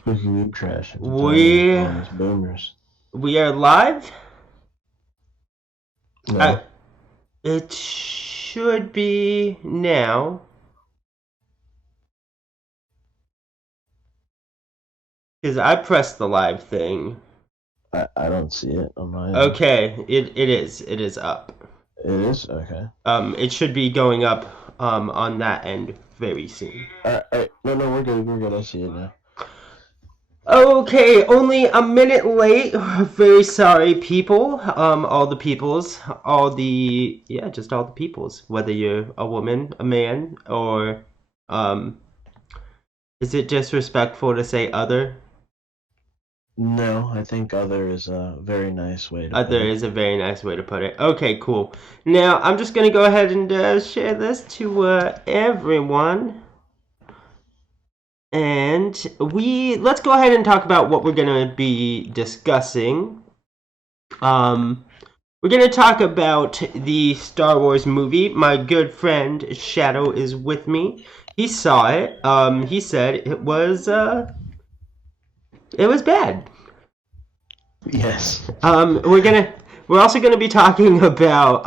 Spooky Weeb Trash. That's what We all us boomers. we are live. I, No. it should be now because I pressed the live thing. I don't see it on my end. Okay, it is up. It is? Okay. It should be going up on that end very soon. Alright. No, we're good. We're good. I see it now. Okay, only a minute late. Very sorry, people. All the peoples, just all the peoples. Whether you're a woman, a man, or is it disrespectful to say other? No, I think other is a very nice way to put Other it. is a very nice way to put it. Okay, cool. Now I'm just gonna go ahead and share this to everyone. And let's go ahead and talk about what we're gonna be discussing. We're gonna talk about the Star Wars movie. My good friend Shadow is with me. He saw it. He said it was bad. Yes. We're also gonna be talking about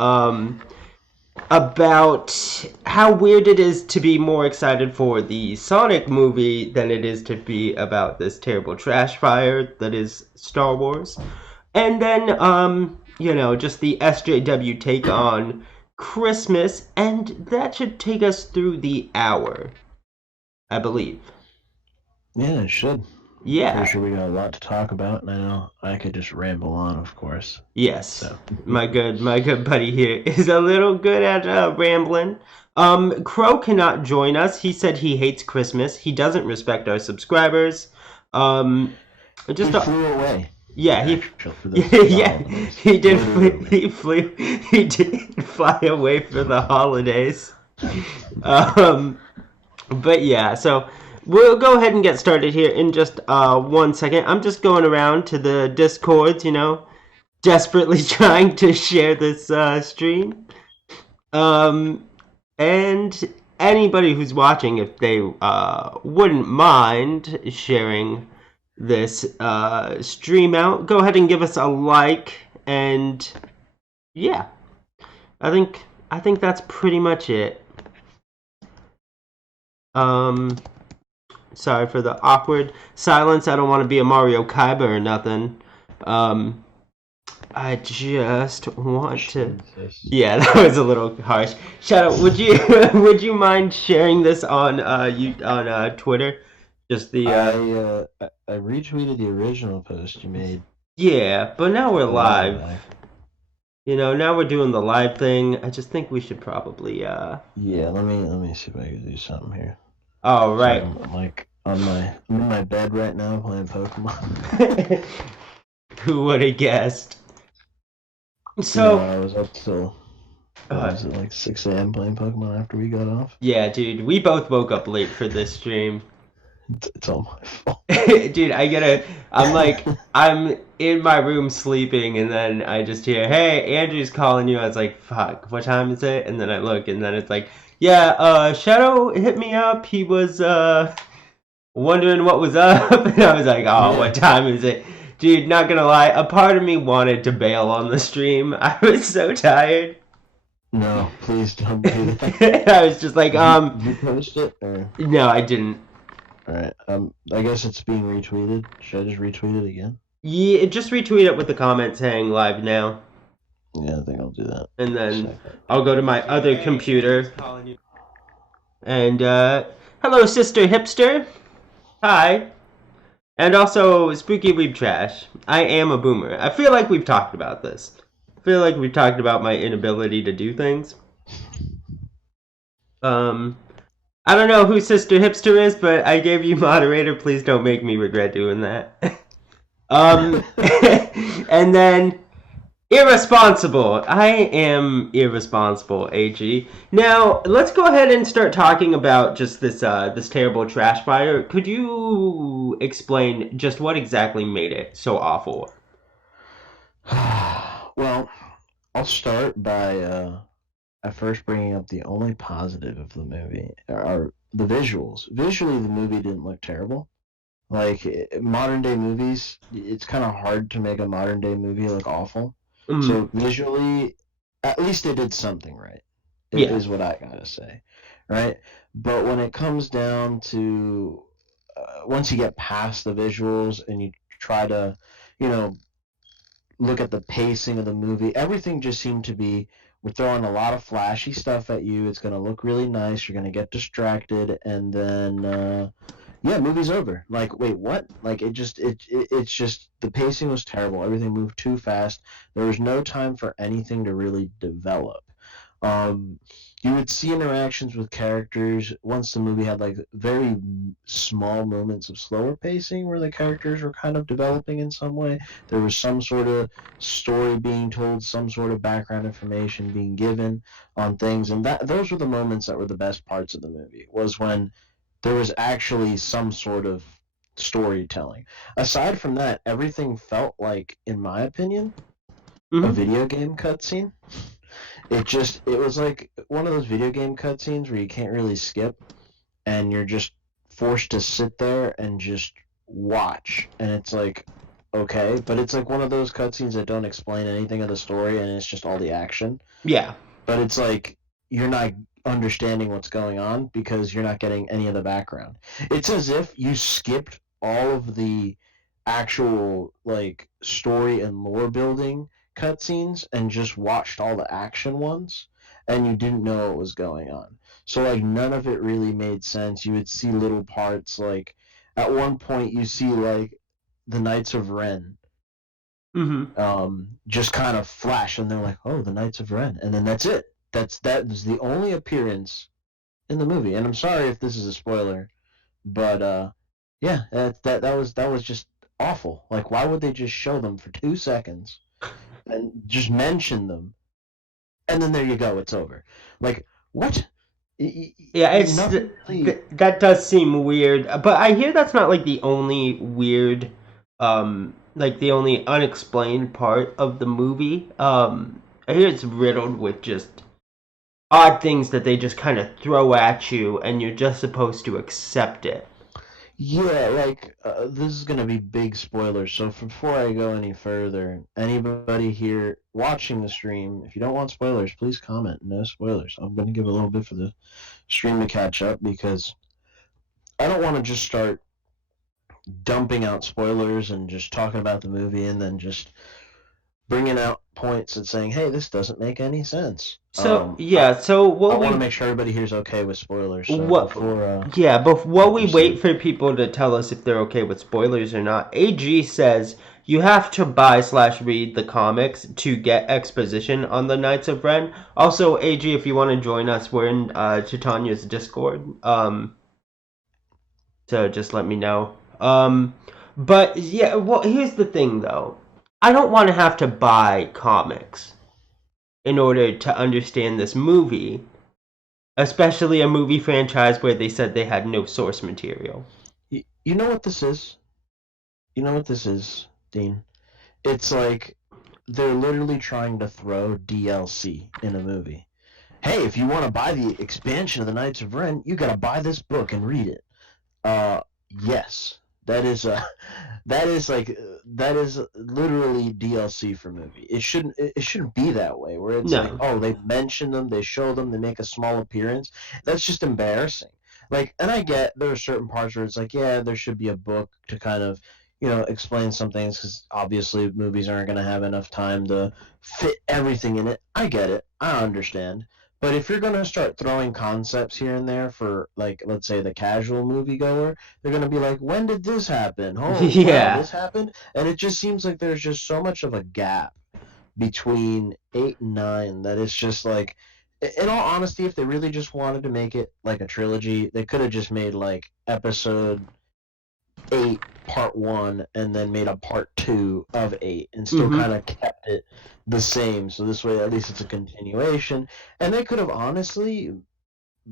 how weird it is to be more excited for the Sonic movie than it is to be about this terrible trash fire that is Star Wars. And then, just the SJW take on Christmas, and that should take us through the hour, I believe. Yeah, it should. Yeah. Pretty sure we got a lot to talk about, and I know I could just ramble on, of course. Yes. So. my good buddy here is a little good at rambling. Crow cannot join us. He said he hates Christmas. He doesn't respect our subscribers. He flew away. Yeah, yeah, he did. He did fly away for the holidays. But yeah, so we'll go ahead and get started here in just 1 second. I'm just going around to the Discords, desperately trying to share this stream. And anybody who's watching, if they wouldn't mind sharing this stream out, go ahead and give us a like. And yeah, I think that's pretty much it. Sorry for the awkward silence. I don't want to be a Mario Kaiba or nothing. I just want to. Yeah, that was a little harsh. Shadow, would you would you mind sharing this on Twitter? Just the. I retweeted the original post you made. Yeah, but now we're live. Now we're doing the live thing. I just think we should probably. Yeah, let me see if I can do something here. Oh right. So I'm in my bed right now playing Pokemon. Who would have guessed? So I was up till was it like 6 a.m. playing Pokemon after we got off? Yeah, dude, we both woke up late for this stream. It's all my fault. Dude, I'm in my room sleeping, and then I just hear, "Hey, Andrew's calling you." I was like, "Fuck, what time is it?" And then I look, and then it's like, "Yeah, Shadow hit me up. He was wondering what was up," and I was like, "Oh, what time is it?" Dude, not gonna lie, a part of me wanted to bail on the stream. I was so tired. No, please don't do that. I was just like, Did you post it? Or? No, I didn't. Alright, I guess it's being retweeted. Should I just retweet it again? Yeah, just retweet it with the comment saying live now. Yeah, I think I'll do that. And then I'll go to my other computer. And, hello, Sister Hipster. Hi. And also, Spooky Weeb Trash. I am a boomer. I feel like we've talked about this. I feel like we've talked about my inability to do things. I don't know who Sister Hipster is, but I gave you moderator. Please don't make me regret doing that. And then irresponsible. I am irresponsible, AG. Now, let's go ahead and start talking about just this terrible trash fire. Could you explain just what exactly made it so awful? Well, I'll start by at first bringing up the only positive of the movie are the visuals. Visually, the movie didn't look terrible. Like modern day movies, it's kind of hard to make a modern day movie look awful. Mm, So visually, at least they did something right, yeah. is what I gotta say, right? But when it comes down to once you get past the visuals and you try to, you know, look at the pacing of the movie, everything just seemed to be we're throwing a lot of flashy stuff at you. It's gonna look really nice. You're gonna get distracted, and then yeah, movie's over. Like, wait, what? Like, it's just the pacing was terrible. Everything moved too fast. There was no time for anything to really develop. Um, you would see interactions with characters once the movie had like very small moments of slower pacing where the characters were kind of developing in some way. There was some sort of story being told, some sort of background information being given on things, and that those were the moments that were the best parts of the movie. Was when there was actually some sort of storytelling. Aside from that, everything felt like, in my opinion, a Mm-hmm. video game cutscene. It was like one of those video game cutscenes where you can't really skip and you're just forced to sit there and just watch. And it's like, okay, but it's like one of those cutscenes that don't explain anything of the story and it's just all the action. Yeah. But it's like you're not understanding what's going on because you're not getting any of the background. It's as if you skipped all of the actual like story and lore building cutscenes and just watched all the action ones and you didn't know what was going on. So like none of it really made sense. You would see little parts like at one point you see like the Knights of Ren Mm-hmm. just kind of flash, and they're like, "Oh, the Knights of Ren," and then that's it. That is the only appearance in the movie. And I'm sorry if this is a spoiler, but yeah, that was just awful. Like, why would they just show them for 2 seconds and just mention them, and then there you go, it's over. Like, what? Yeah, it's Nothing really. that does seem weird, but I hear that's not like the only weird, like the only unexplained part of the movie. I hear it's riddled with just odd things that they just kind of throw at you, and you're just supposed to accept it. Yeah, like this is gonna be big spoilers. So before I go any further, anybody here watching the stream, if you don't want spoilers, please comment. No spoilers. I'm gonna give a little bit for the stream to catch up because I don't want to just start dumping out spoilers and just talking about the movie and then just bringing out points and saying, "Hey, this doesn't make any sense." So yeah, so I what want to we make sure everybody here's okay with spoilers. So what before yeah, but I while we wait proceed. for people to tell us if they're okay with spoilers or not, AG says you have to buy slash read the comics to get exposition on the Knights of Ren. Also, AG, if you want to join us, we're in Titania's Discord. So just let me know. But yeah, well, here's the thing though. I don't want to have to buy comics in order to understand this movie, especially a movie franchise where they said they had no source material. You know what this is? You know what this is, Dean? It's like they're literally trying to throw DLC in a movie. Hey, if you want to buy the expansion of the Knights of Ren, you gotta buy this book and read it. Uh, yes, that is that is like that is literally DLC for movie. It shouldn't be that way where it's like, No. oh, they mention them, they show them, they make a small appearance. That's just embarrassing. Like, and I get there are certain parts where it's like, yeah, there should be a book to kind of explain some things because obviously movies aren't going to have enough time to fit everything in it. I get it, I understand. But if you're going to start throwing concepts here and there for, like, let's say the casual moviegoer, they're going to be like, when did this happen? Oh, wow, Yeah. this happened? And it just seems like there's just so much of a gap between 8 and 9 that it's just like, in all honesty, if they really just wanted to make it like a trilogy, they could have just made, like, episode 8 part 1 and then made a part 2 of 8 and still Mm-hmm. kind of kept it the same. So this way, at least it's a continuation. And they could have honestly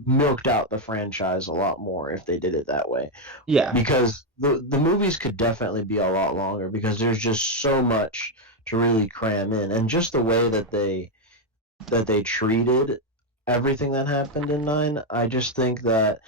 milked out the franchise a lot more if they did it that way, Yeah. because the movies could definitely be a lot longer because there's just so much to really cram in, and just the way that they treated everything that happened in 9, I just think that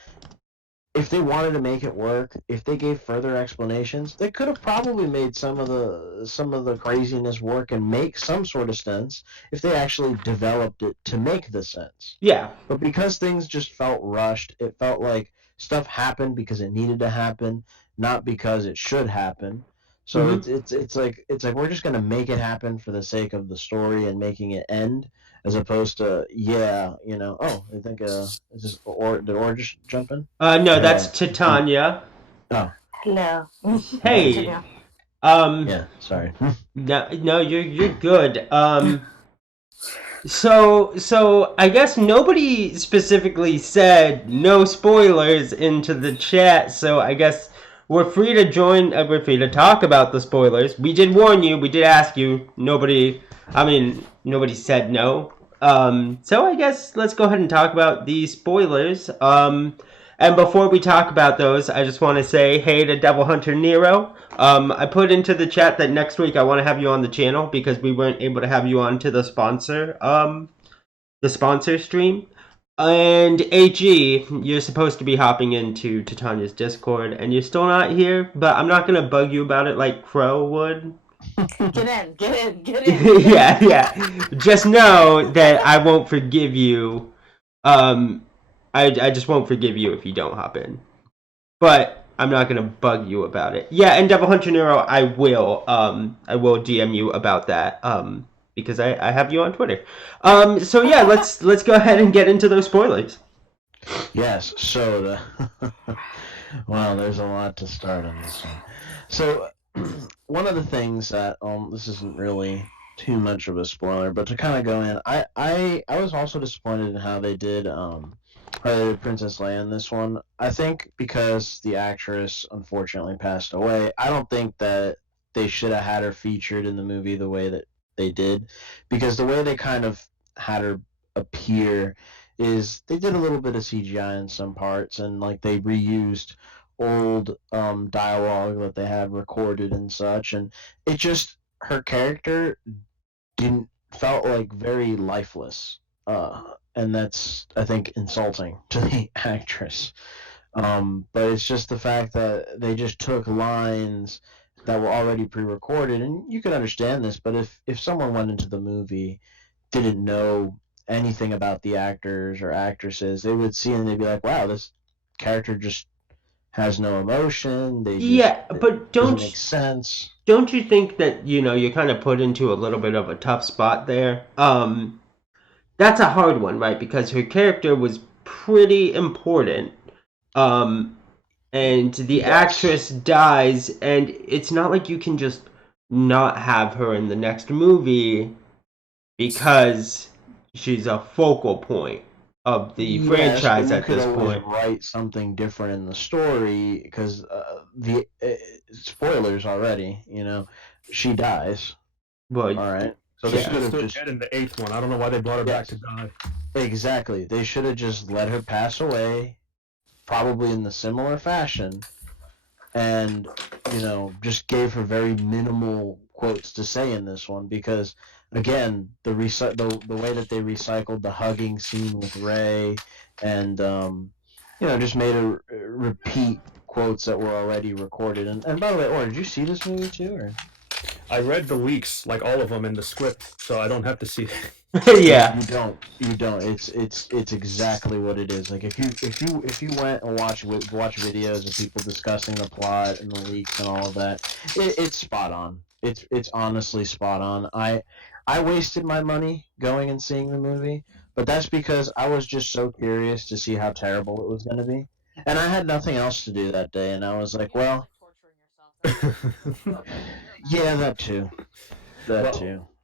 if they wanted to make it work, if they gave further explanations, they could have probably made some of the craziness work and make some sort of sense if they actually developed it to make the sense. Yeah. But because things just felt rushed, it felt like stuff happened because it needed to happen, not because it should happen. So Mm-hmm. it's like we're just gonna make it happen for the sake of the story and making it end, as opposed to oh, I think is this or did Or just jump in? No, Or that's Titania. oh Hello. Hey. Continue. yeah, sorry. No, you're good. So I guess nobody specifically said no spoilers into the chat. So I guess we're free to join. We're free to talk about the spoilers. We did warn you. We did ask you. Nobody said no. So I guess let's go ahead and talk about the spoilers. And before we talk about those, I just want to say hey to Devil Hunter Nero. I put into the chat that next week I want to have you on the channel because we weren't able to have you on to the sponsor stream. And AG, you're supposed to be hopping into Titania's Discord, and you're still not here. But I'm not gonna bug you about it like Crow would. Get in. Yeah. Just know that I won't forgive you. I just won't forgive you if you don't hop in. But I'm not gonna bug you about it. Yeah, and Devil Hunter Nero, I will DM you about that. Because I have you on Twitter. So yeah, let's go ahead and get into those spoilers. Yes. So well, there's a lot to start on this one. So one of the things that this isn't really too much of a spoiler, but to kind of go in, I was also disappointed in how they did Princess Leia in this one. I think because the actress unfortunately passed away, I don't think that they should have had her featured in the movie the way that they did, because the way they kind of had her appear is they did a little bit of CGI in some parts, and like they reused old dialogue that they had recorded and such, and it just her character didn't felt like very lifeless, and that's I think insulting to the actress. But it's just the fact that they just took lines that were already pre-recorded, and you can understand this. But if someone went into the movie, didn't know anything about the actors or actresses, they would see and they'd be like, "Wow, this character just has no emotion. Yeah, but doesn't make sense." don't you think that you're kind of put into a little bit of a tough spot there? That's a hard one, right? Because her character was pretty important. And the Yes. actress dies, and it's not like you can just not have her in the next movie because she's a focal point of the franchise at this point. You could always write something different in the story, because the spoilers already. She dies. But All right. So She they should have stood just dead in the 8th one. I don't know why they brought her back to die. exactly. They should have just let her pass away, probably in the similar fashion, and just gave her very minimal quotes to say in this one, because again the way that they recycled the hugging scene with Rey, and just made her repeat quotes that were already recorded. And by the way, Or, did you see this movie too, or? I read the leaks, like all of them, in the script, so I don't have to see it. yeah. You don't. It's exactly what it is. Like if you went and watch videos of people discussing the plot and the leaks and all of that, it's spot on. It's honestly spot on. I wasted my money going and seeing the movie, but that's because I was just so curious to see how terrible it was going to be, and I had nothing else to do that day, and I was like, well, yeah, that too.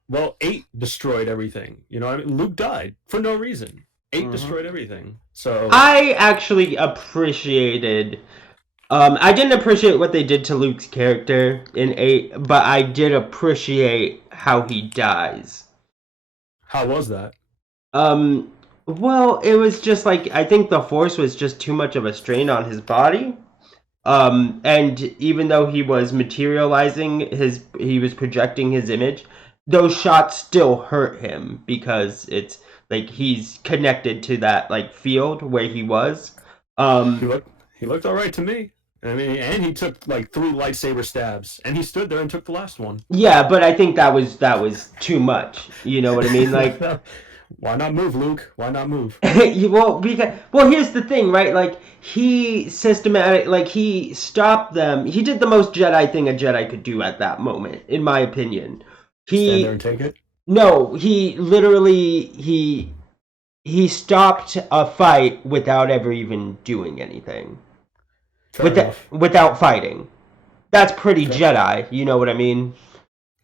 Well, 8 destroyed everything. I mean, Luke died for no reason. 8 Mhm. destroyed everything. So I actually appreciated. I didn't appreciate what they did to Luke's character in 8, but I did appreciate how he dies. how was that? Well, it was just like I think the Force was just too much of a strain on his body. And even though he was materializing he was projecting his image, those shots still hurt him because it's like he's connected to that like field where he was. He He looked all right to me. I mean, and he took like 3 lightsaber stabs, and he stood there and took the last one. Yeah, but I think that was too much. You know what I mean? Like, why not move, Luke? Why not move? well, here's the thing, right? Like, he he stopped them. He did the most Jedi thing a Jedi could do at that moment, in my opinion. Stand there and take it? No, he literally he stopped a fight without ever even doing anything. Without fighting. That's pretty Jedi, you know what I mean?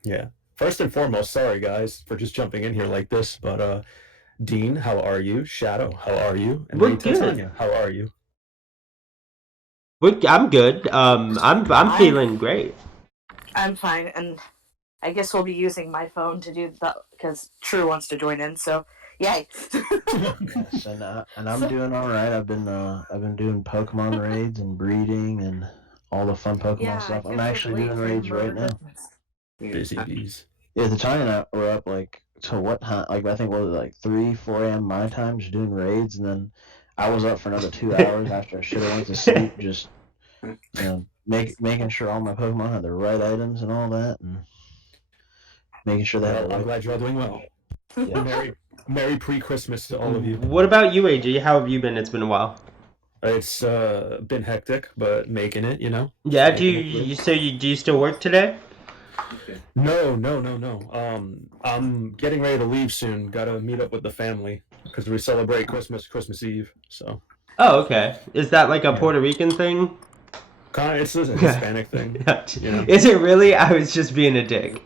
Yeah. First and foremost, sorry guys for just jumping in here like this, but Dean, how are you? Shadow, how are you? And We're good. Tanya, how are you? I'm good. I'm feeling great. I'm fine, and I guess we'll be using my phone to do that because True wants to join in. So, yay! Yes, and I'm doing all right. I've been doing Pokemon raids and breeding and all the fun Pokemon stuff. I'm actually doing raids right now. Busy bees. Yeah, the China and I were up like to what time? Like I think what was it, like 3-4 a.m. my time, just doing raids, and then I was up for another 2 hours after I should have went to sleep, just making sure all my Pokemon had the right items and all that, and making sure they had. I'm glad you're all doing well. Yeah. Merry pre-Christmas to all of you. What about you, AJ? How have you been? It's been a while. It's been hectic, but making it, you know. Yeah. Do you still work today? No. I'm getting ready to leave soon. Got to meet up with the family because we celebrate Christmas Eve. So. Oh, okay. Is that like a Puerto Rican thing? It's a Hispanic thing. You know? Is it really? I was just being a dick.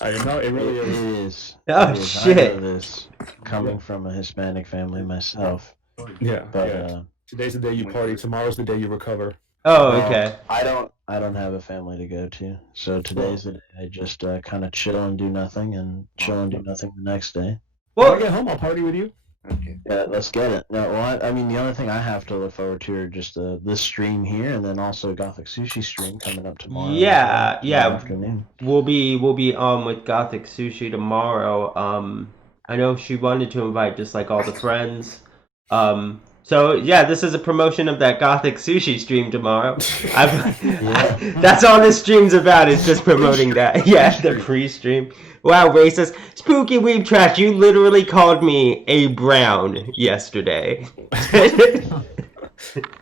I know it really is. It is. Oh, it is. shit. I know this coming from a Hispanic family myself. Yeah, but yeah. Today's the day you party. Tomorrow's the day you recover. Oh, okay. I don't have a family to go to, so today's the day I just kind of chill and do nothing, and chill and do nothing the next day. Well, when I get home, I'll party with you. Okay. Yeah, let's get it. No, well, I mean, the only thing I have to look forward to are just this stream here, and then also Gothic Sushi stream coming up tomorrow. Yeah. Afternoon. We'll be on with Gothic Sushi tomorrow. I know she wanted to invite just like all the friends. So yeah, this is a promotion of that Gothic Sushi stream tomorrow. That's all this stream's about, is just promoting that. Yeah, the pre-stream. Wow, racist. Spooky Weeb Trash, you literally called me a brown yesterday.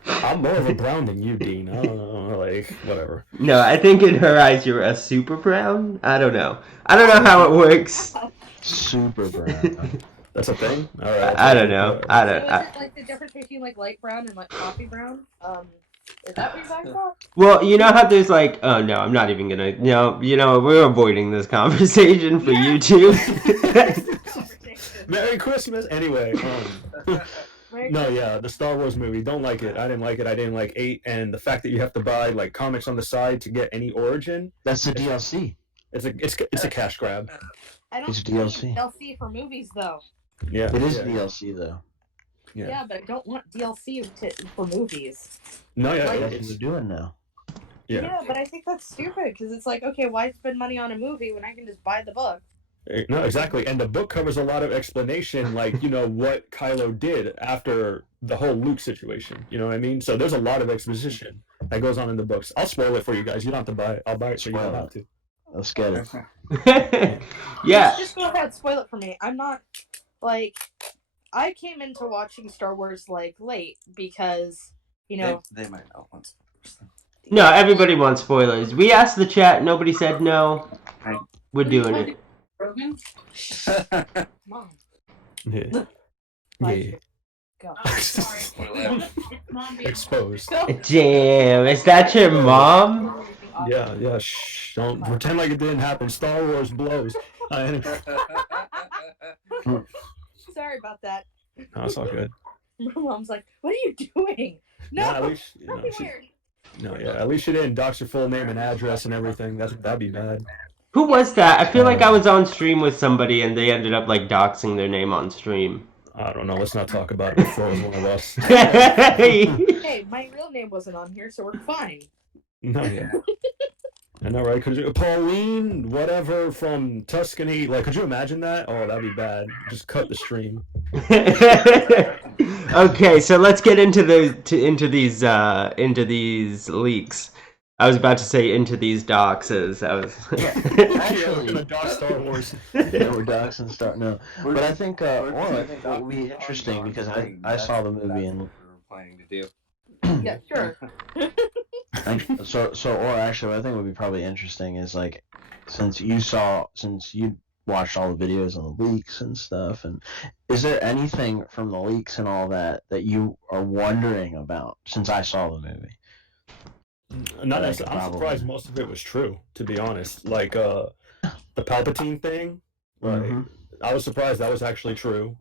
I'm more of a brown than you, Dean. I don't know, like, whatever. No, I think in her eyes you're a super brown. I don't know how it works. Super brown. That's a thing? All right. I don't know. So is it like the difference between like light brown and like coffee brown? Is that what you're talking about? Well, you know how there's like, oh no, I'm not even gonna. No, we're avoiding this conversation for you two. Merry Christmas. Anyway. No, yeah, the Star Wars movie. Don't like it. I didn't like it. I didn't like 8, and the fact that you have to buy like comics on the side to get any origin. That's the DLC. It's a cash grab. I don't It's need DLC. DLC for movies though. Yeah, it is DLC though. Yeah, but I don't want DLC for movies. No, yeah, Like, That's what we're doing now. Yeah, but I think that's stupid because it's like, okay, why spend money on a movie when I can just buy the book? No, exactly. And the book covers a lot of explanation, like, what Kylo did after the whole Luke situation. You know what I mean? So there's a lot of exposition that goes on in the books. I'll spoil it for you guys. You don't have to buy it. I'll buy it so you don't have to. Let's get it. Yeah. Just go ahead, spoil it for me. I'm not, like, I came into watching Star Wars, like, late because, They might not want spoilers. No, everybody wants spoilers. We asked the chat, nobody said no. We're doing it. Mom. Yeah. Yeah. Go. Exposed. Damn, is that your mom? Yeah. Shh. Don't pretend like it didn't happen. Star Wars blows. Sorry about that. No, it's all good. My mom's like, "What are you doing?" No, at least, that'd be weird. At least you didn't dox your full name and address and everything. That'd be bad. Who was that? I feel like I was on stream with somebody and they ended up like doxing their name on stream. I don't know. Let's not talk about it before it was one of us. Hey, my real name wasn't on here, so we're fine. No, yeah. I know, right? Could you, Pauline, whatever from Tuscany, like, could you imagine that? Oh, that'd be bad. Just cut the stream. Okay, so let's get into into these leaks. I was about to say into these doxes. I was. Yeah, We're actually, gonna dock Star Wars. yeah, we're doxing start no, We're- but I think we're I keeping think what will be Doc interesting on because going. I saw the movie That's and what we were planning to do. Yeah, sure. or actually what I think would be probably interesting is like since you watched all the videos on the leaks and stuff, and is there anything from the leaks and all that you are wondering about since I saw the movie? Not Like, necessarily. I'm probably. surprised most of it was true, to be honest. Like the Palpatine thing, like Mhm. I was surprised that was actually true.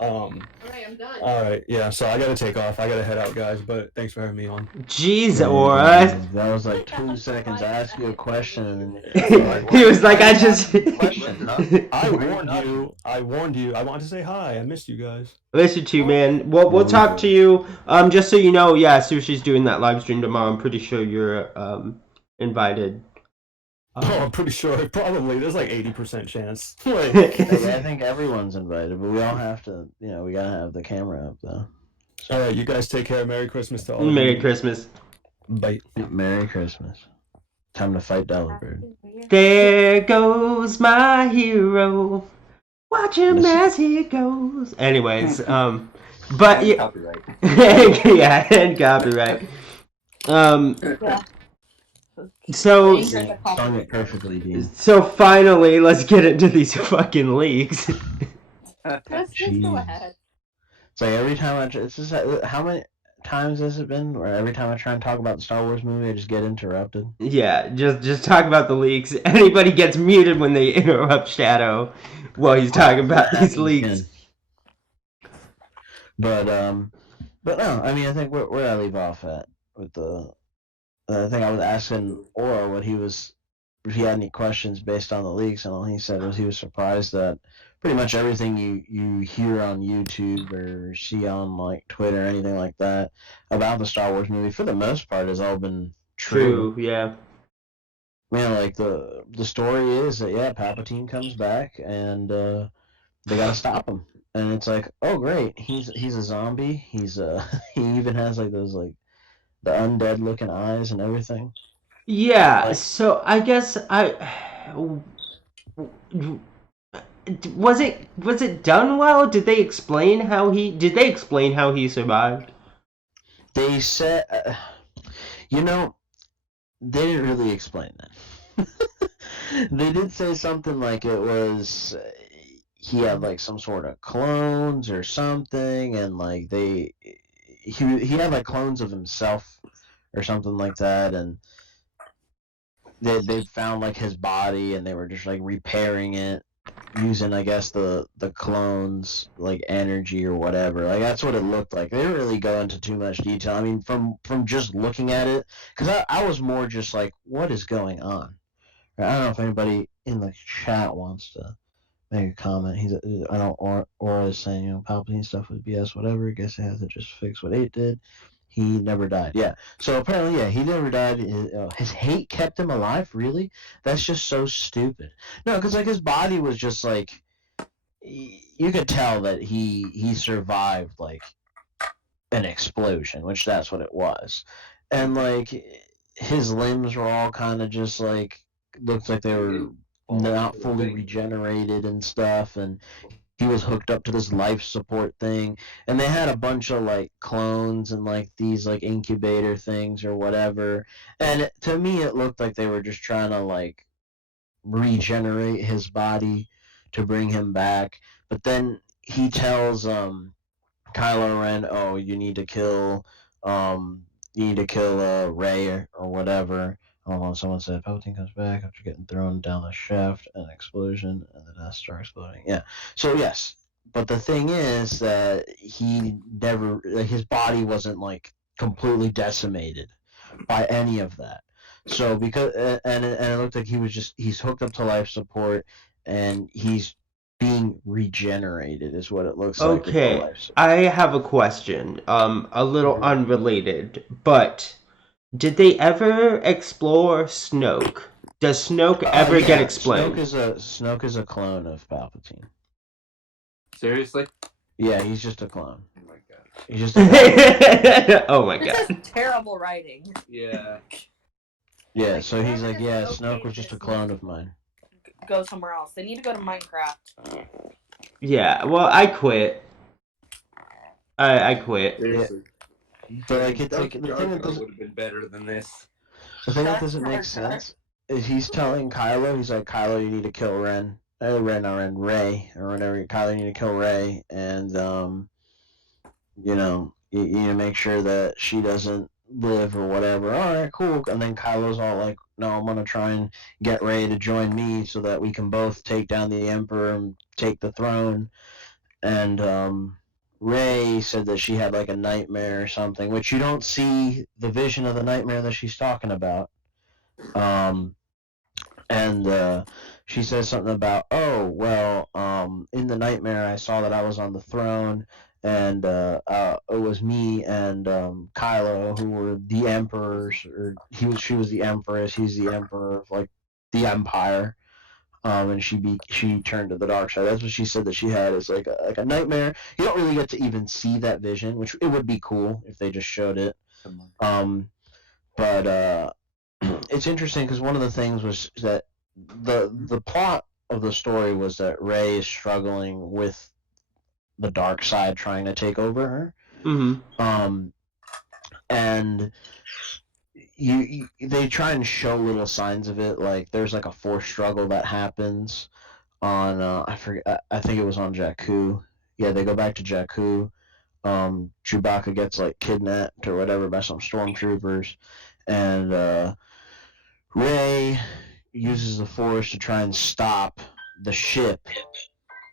Alright, I'm done. All right, yeah. So I gotta take off. I gotta head out, guys. But thanks for having me on. Jeez, Yeah, Aura. that was like 2 seconds. I asked you a question, and then He was like, I just. question. Huh? I warned you. I warned you. I wanted to say hi. I missed you guys. Listen to you, man. We'll talk to you. Just so you know, yeah, Sushi's doing that live stream tomorrow. I'm pretty sure you're invited. Oh, I'm pretty sure. Probably. There's like 80% chance. Like, I think everyone's invited, but we all have to. We gotta have the camera up though. all right, you guys take care. Merry Christmas to all. of Merry you. Christmas. Bye. Merry Christmas. Time to fight Delibird. There goes my hero. Watch him Listen. as he goes. Anyways, but And yeah, copyright. yeah, and copyright. Yeah. So Sung it perfectly, Dean. so finally, let's get into these fucking leaks. Just go Jeez. ahead. It's like every time it's just how many times has it been where every time I try and talk about the Star Wars movie, I just get interrupted. Yeah, just talk about the leaks. Anybody gets muted when they interrupt Shadow while he's talking about these leaks. But no, I mean, I think where I leave off at with I think I was asking Aura if he had any questions based on the leaks, and all he said was he was surprised that pretty much everything you hear on YouTube or see on like Twitter or anything like that about the Star Wars movie, for the most part, has all been true. Yeah. Man, like the story is that Palpatine comes back and they gotta stop him, and it's like, oh great, he's a zombie. He's he even has like those like the undead looking eyes and everything. Yeah, so I guess was it done well? Did they explain how he survived? They said, they didn't really explain that. They did say something like it was he had like some sort of clones or something, and like he had like clones of himself or something like that, and they found like his body, and they were just like repairing it using, I guess, the clones like energy or whatever. Like that's what it looked like. They didn't really go into too much detail. I mean, from just looking at it, because I was more just like, what is going on? I don't know if anybody in the chat wants to make a comment. I know Aura is saying, Palpatine stuff was BS, whatever. I guess it has to just fix what 8 did. He never died. Yeah. So apparently, he never died. His hate kept him alive. Really? That's just so stupid. No, because like his body was just like, you could tell that he survived like an explosion, which that's what it was, and like his limbs were all kind of just like looked like they were not fully regenerated and stuff, and he was hooked up to this life support thing, and they had a bunch of like clones and like these like incubator things or whatever, and to me it looked like they were just trying to like regenerate his body to bring him back. But then he tells Kylo Ren, oh, you need to kill Rey or whatever. Hold on, someone said Palpatine comes back after getting thrown down the shaft, an explosion, and the Death Star exploding. Yeah. So yes, but the thing is that he never, his body wasn't like completely decimated by any of that. So because and it looked like he's hooked up to life support, and he's being regenerated is what it looks like. Okay, I have a question. A little unrelated, but Did they ever explore Snoke? Does Snoke ever get explained? Snoke is a clone of Palpatine. Seriously? Yeah, he's just a clone. Oh my god. He's just a Oh my This god. is terrible writing. Yeah. yeah. Like, So he's whoever like, this yeah, is Snoke okay was just a this clone needs of mine. to go somewhere else. They need to go to Minecraft. Yeah, well, I quit. I quit. Seriously. But like, it's like Donkey the Jar thing that Jar doesn't would have been better than this. the thing that Jar doesn't make Jar Jar. sense is he's telling Kylo, he's like, Kylo, you need to kill Ren. Ray, or whatever. Kylo, you need to kill Ray, and you know, you need to make sure that she doesn't live or whatever. All right, cool. And then Kylo's all like, no, I'm gonna try and get Ray to join me so that we can both take down the Emperor and take the throne. And Ray said that she had like a nightmare or something, which you don't see the vision of the nightmare that she's talking about. And she says something about, oh well, in the nightmare I saw that I was on the throne, and it was me and Kylo who were the emperors, or she was the empress, he's the emperor of like the empire. And she turned to the dark side. That's what she said that she had, is like a nightmare. You don't really get to even see that vision, which it would be cool if they just showed it. But it's interesting because one of the things was that the plot of the story was that Rey is struggling with the dark side trying to take over her. Mm-hmm. And they try and show little signs of it. Like there's like a force struggle that happens on I forget. I think it was on Jakku. Yeah, they go back to Jakku. Chewbacca gets like kidnapped or whatever by some stormtroopers, and Rey uses the Force to try and stop the ship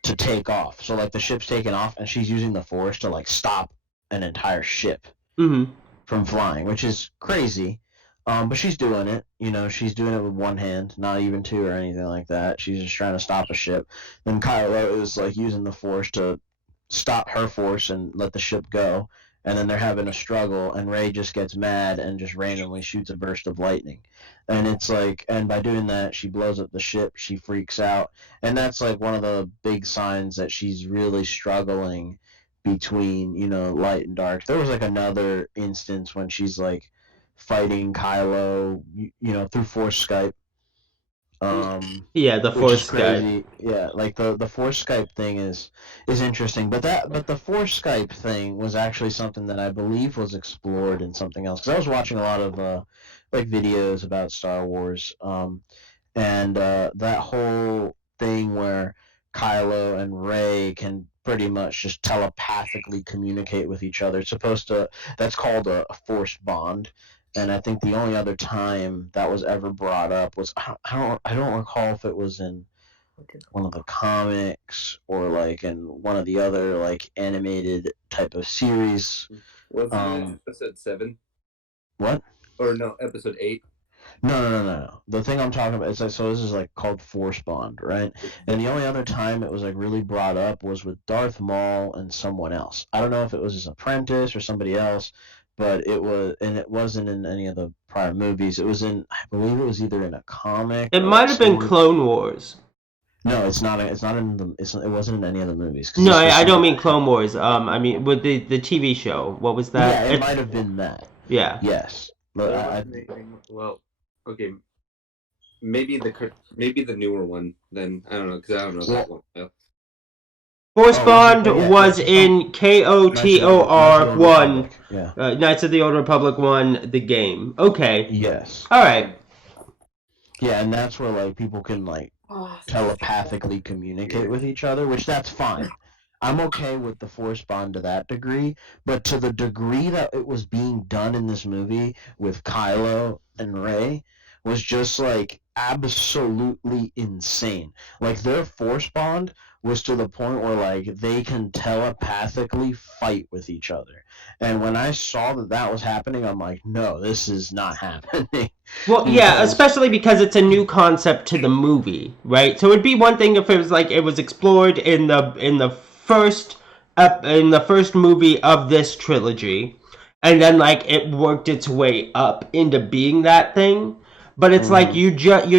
to take off. So like the ship's taking off, and she's using the Force to like stop an entire ship Mm-hmm. from flying, which is crazy. But she's doing it. You know, she's doing it with one hand, not even two or anything like that. She's just trying to stop a ship. Then Kylo is like using the Force to stop her Force and let the ship go. And then they're having a struggle, and Rey just gets mad and just randomly shoots a burst of lightning. And it's like, and by doing that, she blows up the ship. She freaks out, and that's like one of the big signs that she's really struggling between, you know, light and dark. There was like another instance when she's like fighting Kylo, you know, through Force Skype. Yeah, the Which is Force guy. crazy. Yeah, like the Force Skype thing is interesting, but the Force Skype thing was actually something that I believe was explored in something else. Because I was watching a lot of like videos about Star Wars, and that whole thing where Kylo and Rey can pretty much just telepathically communicate with each other. It's supposed to. That's called a Force bond. And I think the only other time that was ever brought up was I don't recall if it was in one of the comics or like in one of the other like animated type of series. Wasn't it episode 7? What? Or no, episode 8? No. The thing I'm talking about is like, so this is like called Force Bond, right? And the only other time it was like really brought up was with Darth Maul and someone else. I don't know if it was his apprentice or somebody else, but it was, and it wasn't in any of the prior movies. It was in, I believe it was either in a comic. It or might a have been series. Clone Wars. No, it's not. It's not in the. It wasn't in any of the movies. 'Cause No, this was I don't something- mean Clone Wars. I mean with the TV show. What was that? Yeah, it might have been that. Yeah. Yes. But Well, okay. Maybe the newer one. Then I don't know, because I don't know that one. Force Oh, Bond yeah, was yeah. in KOTOR 1. Yeah. Knights of the Old Republic 1, the game. Okay. Yes. Alright. Yeah, and that's where like people can like telepathically communicate with each other, which that's fine. I'm okay with the Force bond to that degree, but to the degree that it was being done in this movie with Kylo and Rey was just like absolutely insane. Like their Force bond was to the point where like they can telepathically fight with each other. And when I saw that was happening, I'm like, no, this is not happening. Well, yeah, Because- especially because it's a new concept to the movie, right? So it'd be one thing if it was like it was explored in the first movie of this trilogy, and then like it worked its way up into being that thing. But it's like you're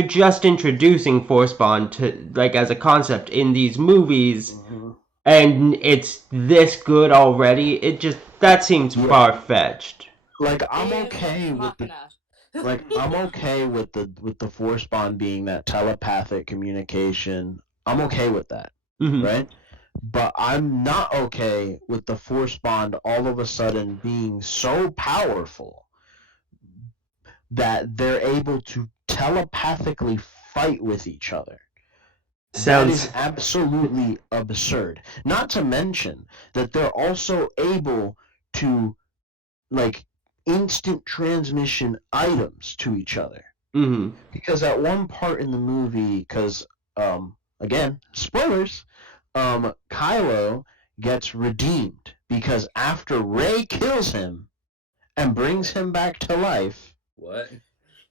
just introducing Force Bond to like as a concept in these movies, and it's this good already. It just that seems far fetched. Like I'm Deus okay with the Machina. I'm okay with the Force Bond being that telepathic communication. I'm okay with that, right? But I'm not okay with the Force Bond all of a sudden being so powerful that they're able to telepathically fight with each other. That is absolutely absurd. Not to mention that they're also able to like instant transmission items to each other. Because at one part in the movie, because again, spoilers, Kylo gets redeemed because after Rey kills him and brings him back to life. What?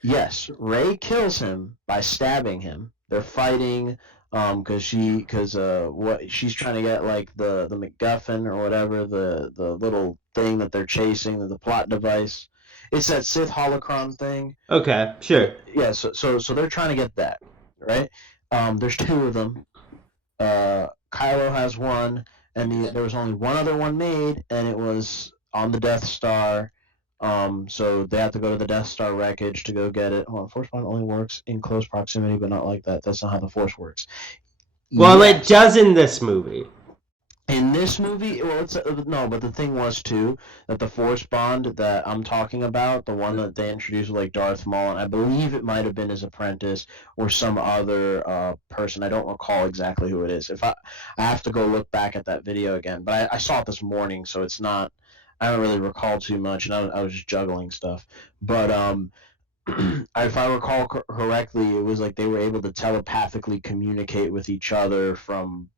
Yes, Rey kills him by stabbing him. They're fighting because what she's trying to get like the MacGuffin or whatever, the little thing that they're chasing, the plot device. It's that Sith holocron thing. Okay, sure. Yeah, so they're trying to get that, right? There's two of them. Kylo has one, and there was only one other one made, and it was on the Death Star. So they have to go to the Death Star wreckage to go get it. Hold on, Force Bond only works in close proximity, but not like that. That's not how the Force works. Well, it does in this movie. In this movie, well, it's no, but the thing was too that the Force Bond that I'm talking about, the one that they introduced with like Darth Maul, and I believe it might have been his apprentice or some other person. I don't recall exactly who it is. If I have to go look back at that video again, but I saw it this morning, so it's not. I don't really recall too much, and I was just juggling stuff. But if I recall correctly, it was like they were able to telepathically communicate with each other from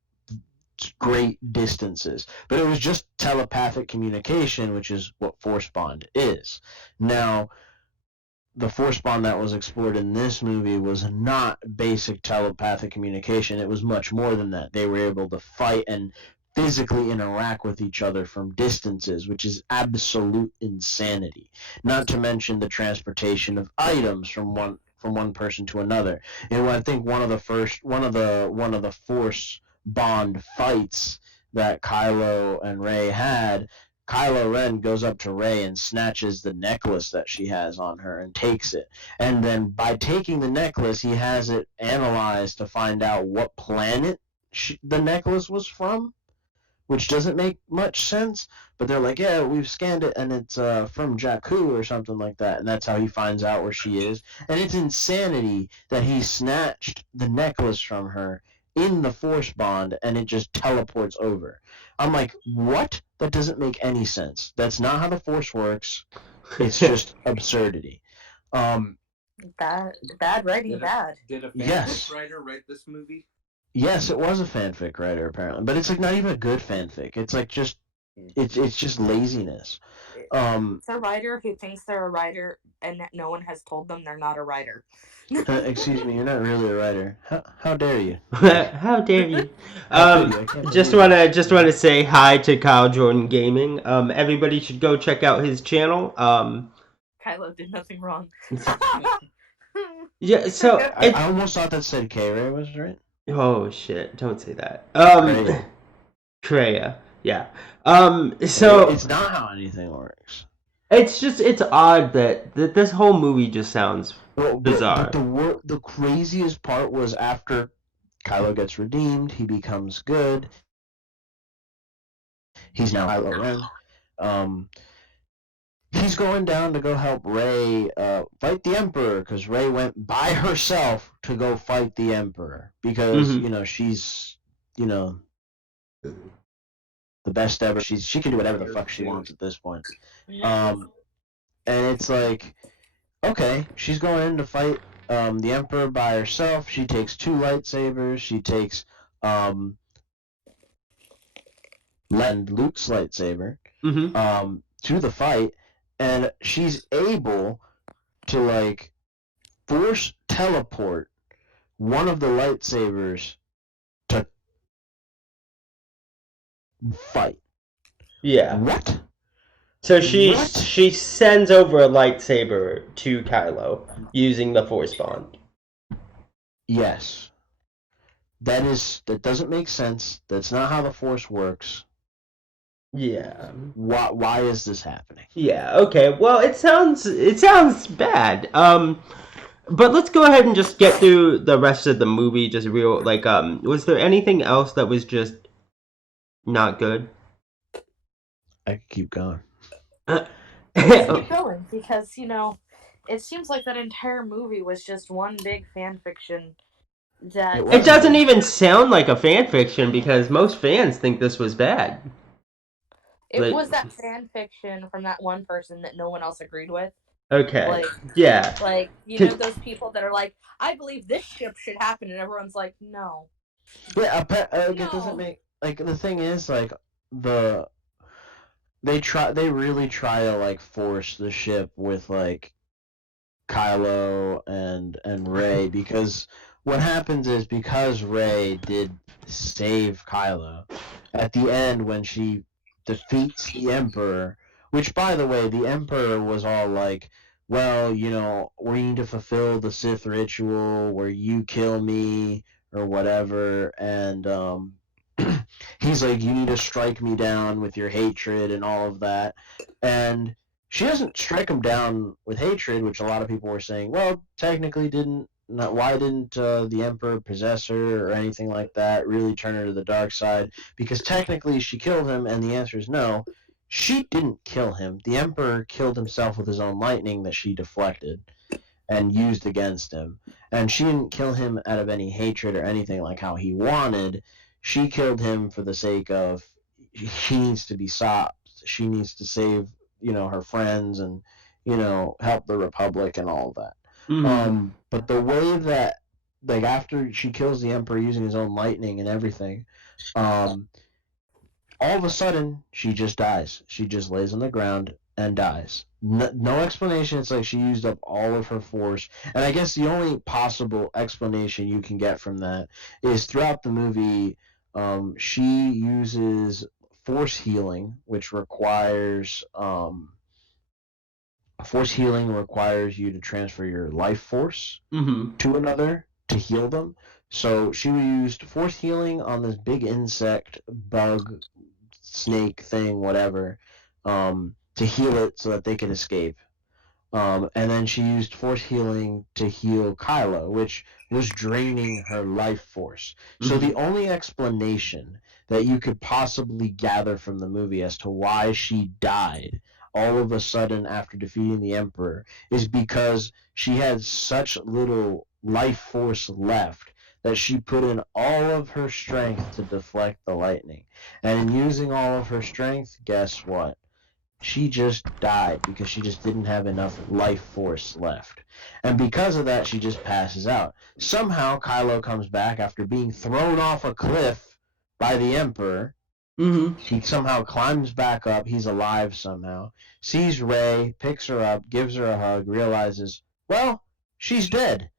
great distances, but it was just telepathic communication, which is what Force Bond is. Now, the Force Bond that was explored in this movie was not basic telepathic communication. It was much more than that. They were able to fight and physically interact with each other from distances, which is absolute insanity. Not to mention the transportation of items from one person to another. And I think one of the Force Bond fights that Kylo and Rey had, Kylo Ren goes up to Rey and snatches the necklace that she has on her and takes it. And then by taking the necklace, he has it analyzed to find out what planet the necklace was from, which doesn't make much sense. But they're like, yeah, we've scanned it, and it's from Jakku or something like that. And that's how he finds out where she is. And it's insanity that he snatched the necklace from her in the Force Bond, and it just teleports over. I'm like, what? That doesn't make any sense. That's not how the Force works. It's just absurdity. Bad writing, bad. Did a Yes. writer write this movie? Yes, it was a fanfic writer apparently, but it's like not even a good fanfic. It's like just it's just laziness. It's a writer who thinks they're a writer, and no one has told them they're not a writer. Excuse me, you're not really a writer. How dare you? How dare you? How dare you? I can't Just wanna say hi to Kyle Jordan Gaming. Everybody should go check out his channel. Kylo did nothing wrong. Yeah, so I almost thought that said K-Ray was right. Oh shit! Don't say that. Kreia. Kreia. Yeah. So it's not how anything works. It's odd that this whole movie just sounds bizarre. But the craziest part was after Kylo gets redeemed, he becomes good. He's now Kylo Ren. He's going down to go help Rey fight the Emperor, because Rey went by herself to go fight the Emperor because she's the best ever. She can do whatever the fuck she wants at this point. And it's like, okay, she's going in to fight the Emperor by herself. She takes 2 lightsabers. She takes Luke's lightsaber to the fight. And she's able to, like, force teleport one of the lightsabers to fight. Yeah. What? So What? she sends over a lightsaber to Kylo using the Force bond. Yes. That doesn't make sense. That's not how the Force works. Yeah. Why is this happening? Yeah. Okay. Well, it sounds bad. But let's go ahead and just get through the rest of the movie. Just real like was there anything else that was just not good? I could keep going. Let's keep going because it seems like that entire movie was just one big fan fiction. That It It was a doesn't big even sound like a fan fiction because most fans think this was bad. it Like, was that fan fiction from that one person that no one else agreed with. okay, Like, yeah, those people that are like, I believe this ship should happen, and everyone's like, no. Yeah, it doesn't No. make like the thing is like the they really try to like force the ship with like Kylo and Rey because what happens is because Rey did save Kylo at the end when she defeats the Emperor, which by the way the Emperor was all like, well, we need to fulfill the Sith ritual where you kill me or whatever, and he's like, you need to strike me down with your hatred and all of that, and she doesn't strike him down with hatred, which a lot of people were saying, well, technically why didn't the Emperor possess her or anything like that, really turn her to the dark side? Because technically she killed him, and the answer is no. She didn't kill him. The Emperor killed himself with his own lightning that she deflected and used against him. And she didn't kill him out of any hatred or anything like how he wanted. She killed him for the sake of she needs to be stopped. She needs to save, her friends and, help the Republic and all of that. But the way that, like, after she kills the Emperor using his own lightning and everything, um, all of a sudden she just dies. She just lays on the ground and dies. No explanation. It's like she used up all of her force. And I guess the only possible explanation you can get from that is throughout the movie, she uses force healing, which requires you to transfer your life force to another to heal them. So she used force healing on this big insect, bug, snake thing, whatever, to heal it so that they could escape. And then she used force healing to heal Kylo, which was draining her life force. So the only explanation that you could possibly gather from the movie as to why she died all of a sudden after defeating the Emperor is because she had such little life force left that she put in all of her strength to deflect the lightning. And in using all of her strength, guess what? She just died because she just didn't have enough life force left. And because of that, she just passes out. Somehow, Kylo comes back after being thrown off a cliff by the Emperor. He somehow climbs back up. He's alive somehow. Sees Rey, picks her up, gives her a hug, realizes, well, she's dead.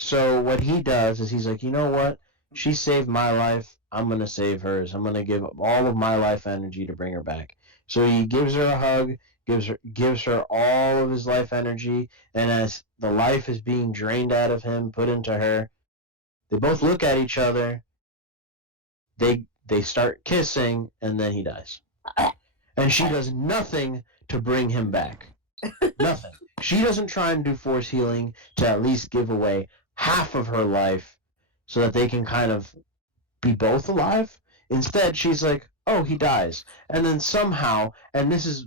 So what he does is he's like, you know what? She saved my life. I'm gonna save hers. I'm gonna give all of my life energy to bring her back. So he gives her a hug, gives her all of his life energy, and as the life is being drained out of him, put into her, they both look at each other. They start kissing, and then he dies. And she does nothing to bring him back. Nothing. She doesn't try and do force healing to at least give away half of her life so that they can kind of be both alive. Instead, she's like, oh, he dies. And then somehow, and this is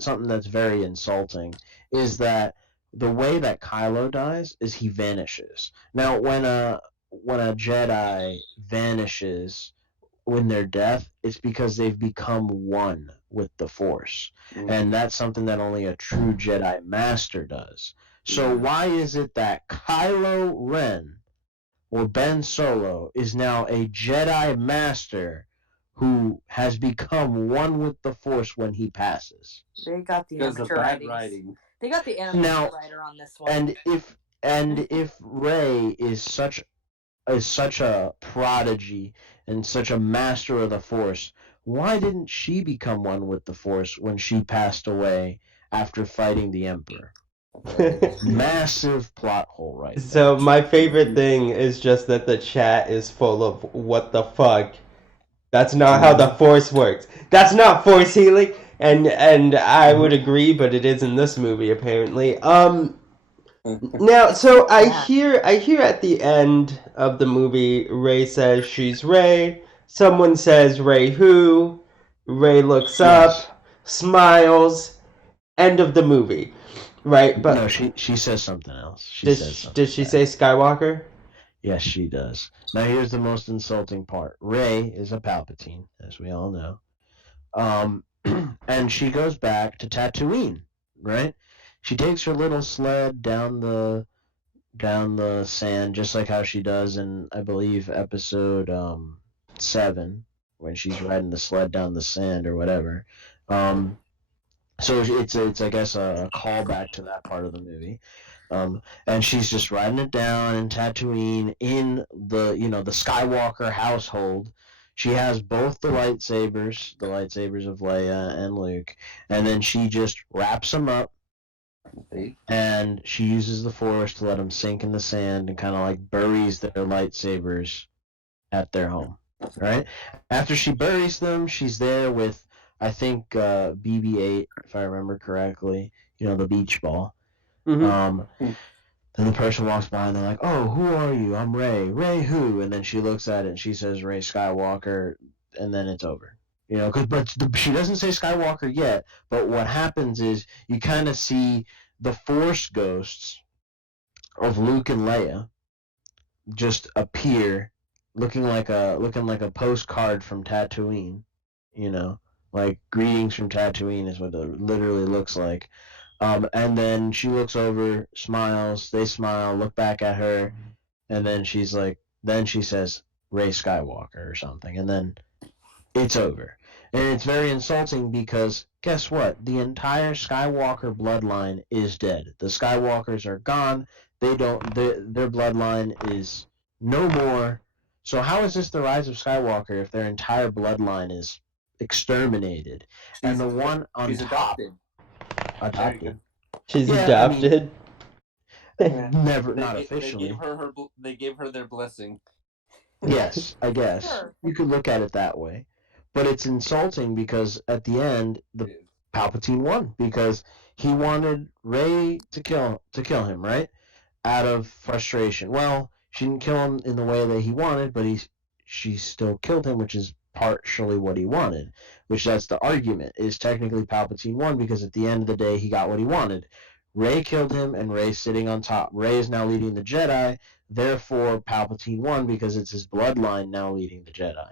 something that's very insulting, is that the way that Kylo dies is he vanishes. Now, when a Jedi vanishes when they're death, it's because they've become one with the Force. And that's something that only a true Jedi Master does. So why is it that Kylo Ren or Ben Solo is now a Jedi Master who has become one with the Force when he passes? They got the Because of amateur bad writings. writing. They got the amateur writer on this one. And if Rey is such a prodigy and such a master of the Force, Why didn't she become one with the Force when she passed away after fighting the Emperor? Massive plot hole right there. So my favorite thing is just that the chat is full of what the fuck. That's not how the Force works. That's not Force healing. And I would agree, but it is in this movie apparently. Now, so I hear at the end of the movie, Rey says she's Rey. Someone says Rey who? Rey looks Yes. up, smiles. End of the movie, right? But No, she says something else. She does says something. does she say Skywalker? Yes, she does. Now here's the most insulting part. Rey is a Palpatine, as we all know. And she goes back to Tatooine, right? She takes her little sled down the sand, just like how she does in, I believe, episode 7, when she's riding the sled down the sand or whatever. So it's I guess a callback to that part of the movie. And she's just riding it down in Tatooine in the the Skywalker household. She has both the lightsabers of Leia and Luke, and then she just wraps them up, and she uses the Force to let them sink in the sand and kind of like buries their lightsabers at their home. Right after she buries them, she's there with, I think, BB-8, if I remember correctly. The beach ball. Mm-hmm. Then the person walks by and they're like, "Oh, who are you? I'm Rey. Rey who?" And then she looks at it and she says Rey Skywalker, and then it's over. She doesn't say Skywalker yet. But what happens is you kind of see the Force ghosts of Luke and Leia just appear, looking like a postcard from Tatooine. Like greetings from Tatooine is what it literally looks like. And then she looks over, smiles, they smile, look back at her, and then she says, Rey Skywalker or something, and then it's over. And it's very insulting because, guess what? The entire Skywalker bloodline is dead. The Skywalkers are gone. Their bloodline is no more. So how is this the rise of Skywalker if their entire bloodline is exterminated? And the one on She's top... Adopted. She's Yeah, adopted. Never, They not ga- officially. They gave her their blessing. Yes, I guess. Sure. You could look at it that way. But it's insulting because at the end, the Palpatine won because he wanted Rey to kill him, right? Out of frustration. Well, she didn't kill him in the way that he wanted, but she still killed him, which is partially what he wanted. Which that's the argument, is technically Palpatine won because at the end of the day, he got what he wanted. Rey killed him, and Rey's sitting on top. Rey is now leading the Jedi, therefore Palpatine won because it's his bloodline now leading the Jedi.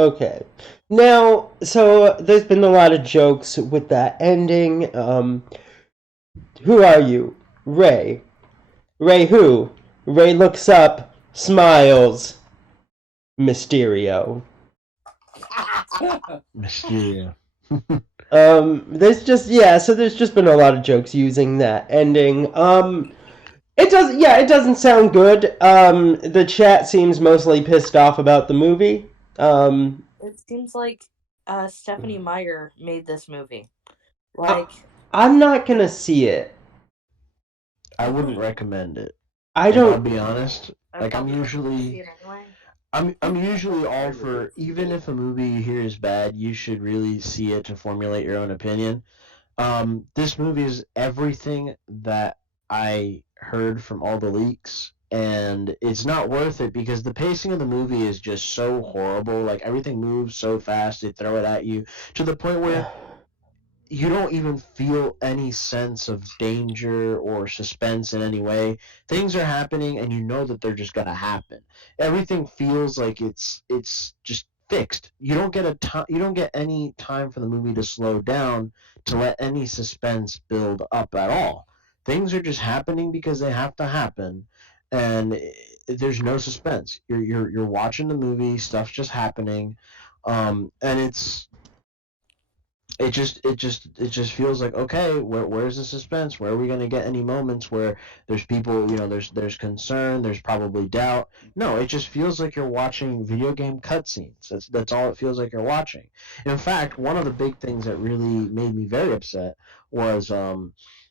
Okay. Now, so there's been a lot of jokes with that ending. Who are you? Rey. Rey who? Rey looks up, smiles. Mysterio. Mysterio. There's just been a lot of jokes using that ending. It doesn't sound good. The chat seems mostly pissed off about the movie. It seems like Stephanie Meyer made this movie. Like, I'm not gonna see it. I wouldn't recommend it. I I'll don't. be honest. Like, I'm usually all for, even if a movie you hear is bad, you should really see it to formulate your own opinion. This movie is everything that I heard from all the leaks, and it's not worth it because the pacing of the movie is just so horrible. Like, everything moves so fast, they throw it at you, to the point where you don't even feel any sense of danger or suspense in any way. Things are happening, and you know that they're just gonna happen. Everything feels like it's just fixed. You don't get any time for the movie to slow down to let any suspense build up at all. Things are just happening because they have to happen, and there's no suspense. You're watching the movie, stuff's just happening, and it just feels like, okay, where's the suspense? Where are we gonna get any moments where there's people, there's concern, there's probably doubt? No, it just feels like you're watching video game cutscenes. That's all it feels like you're watching. In fact, one of the big things that really made me very upset was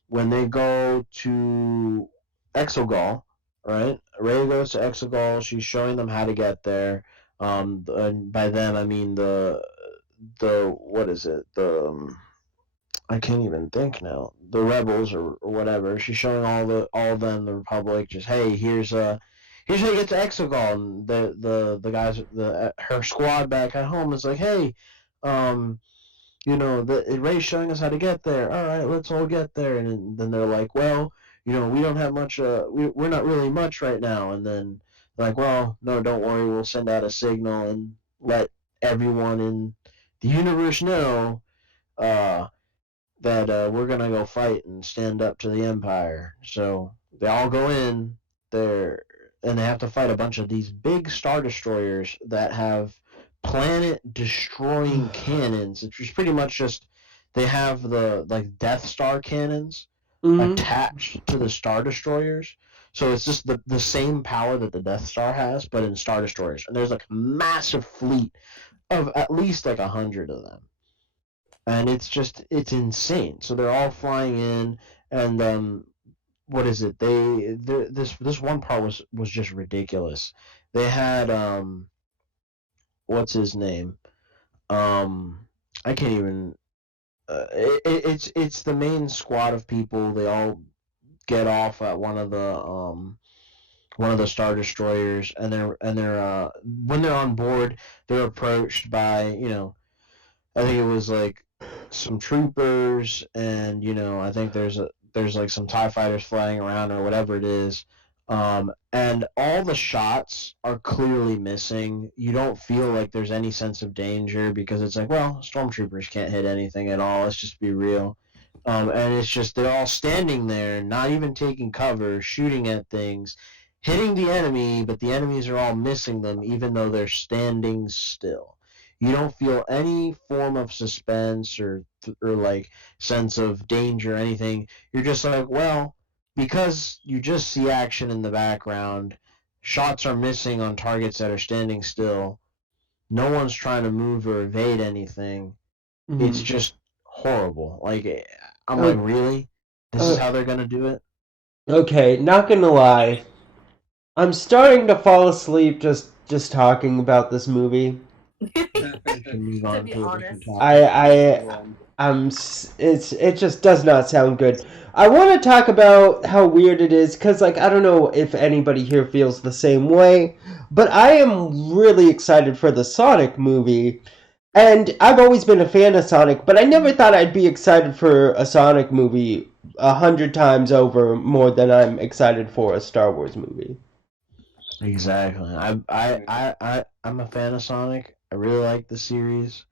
when they go to Exegol, right? Ray goes to Exegol. She's showing them how to get there. And by them I mean the what is it? I can't even think now. The rebels or whatever. She's showing all of them the Republic. Just, hey, here's how you get to Exegol. And the guys, her squad back at home is like, hey, um, Ray's showing us how to get there. All right, let's all get there. And then they're like, well, we don't have much. We're not really much right now. And then they're like, well, no, don't worry. We'll send out a signal and let everyone in the universe know uh, that we're gonna go fight and stand up to the Empire. So they all go in there, and they have to fight a bunch of these big star destroyers that have planet-destroying cannons. It's just pretty much just they have the like Death Star cannons attached to the star destroyers. So it's just the same power that the Death Star has, but in star destroyers. And there's like a massive fleet of at least like 100 of them, and it's insane. So they're all flying in, and what is it? This one part was just ridiculous. They had what's his name? I can't even. It's the main squad of people. They all get off at one of the star destroyers, and they're when they're on board, they're approached by I think it was like some troopers, and I think there's like some TIE fighters flying around or whatever it is. And all the shots are clearly missing. You don't feel like there's any sense of danger because it's like, well, stormtroopers can't hit anything at all. Let's just be real. And it's just they're all standing there, not even taking cover, shooting at things, hitting the enemy, but the enemies are all missing them, even though they're standing still. You don't feel any form of suspense or like sense of danger or anything. You're just like, well, because you just see action in the background, shots are missing on targets that are standing still. No one's trying to move or evade anything. It's just horrible. Like, I'm like, really? This is how they're gonna do it? Okay, not gonna lie. I'm starting to fall asleep just talking about this movie. Can move on be to a honest. different topic. It just does not sound good. I want to talk about how weird it is because like I don't know if anybody here feels the same way, but I am really excited for the Sonic movie. And I've always been a fan of Sonic, but I never thought I'd be excited for a Sonic movie 100 times over more than I'm excited for a Star Wars movie. Exactly. I'm a fan of Sonic. I really like the series.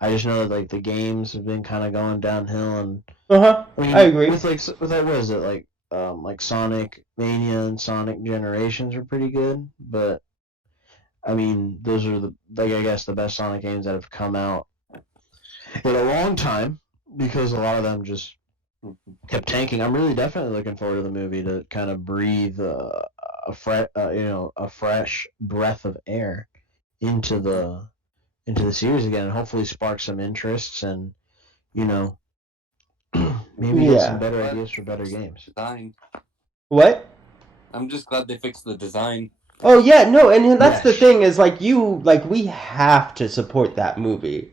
I just know that like the games have been kind of going downhill, and I mean, I agree. with that, what is it like Sonic Mania and Sonic Generations are pretty good, but I mean those are I guess the best Sonic games that have come out in a long time because a lot of them just kept tanking. I'm really definitely looking forward to the movie to kind of breathe a fresh breath of air into the series again, and hopefully spark some interests and maybe get some better ideas for better games. Design. What? I'm just glad they fixed the design. Oh yeah, no, and that's the Yes. thing is we have to support that movie.